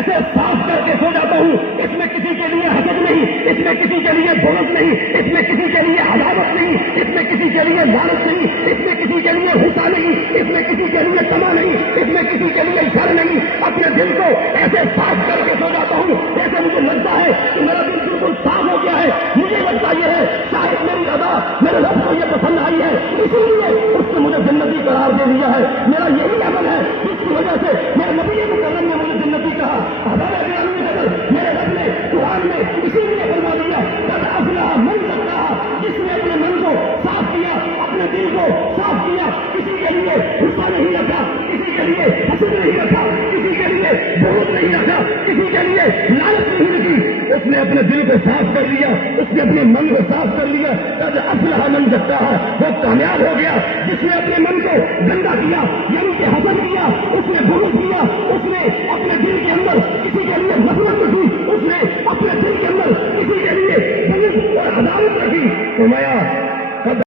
ایسے صاف کر کے سو جاتا ہوں، اس میں کسی کے لیے حسد نہیں، اس میں کسی کے لیے بغض نہیں، اس میں کسی کے لیے عداوت نہیں، اس میں کسی کے لیے لالچ نہیں، اس میں کسی کے لیے غصہ نہیں، اس میں کسی کے لیے تما نہیں، اس میں کسی کے لیے شر نہیں. اپنے دل کو ایسے صاف کر کے سو جاتا ہوں جیسے مجھے لگتا ہے کہ میرا دل بالکل صاف ہو گیا ہے. مجھے لگتا یہ ہے شاید میری ادا میرے رب کو یہ پسند آئی ہے، اسی لیے اس نے مجھے جنتی قرار دے دیا ہے. میرا یہی عمل ہے جس کی وجہ سے میرے نبی مکرم نے مجھے جنتی کہا. میرے رب نے قرآن میں اسی لیے فرما دیا قد افلح من زکاہا، جس نے اپنے من کو صاف کیا، اپنے دل کو صاف کیا، کسی کے لیے غصہ نہیں رکھا، کسی کے لیے حسد نہیں رکھا، کسی کے لیے بغض نہیں رکھا، کسی کے لیے لالچ نہیں رکھی. اس نے اپنے دل کو صاف کر لیا، اس نے اپنے من کو صاف کر لیا. قد افلح من زکاہا، وہ کامیاب ہو گیا. جس نے اپنے من کو گندا کیا، یعنی کہ حسد کیا، اس نے بغض کیا، اس نے اپنے دل کے اندر کسی کے لیے نفرت رکھی، اس نے اپنے دل کے اندر کسی کے لیے بغض اور عداوت رکھی. فرمایا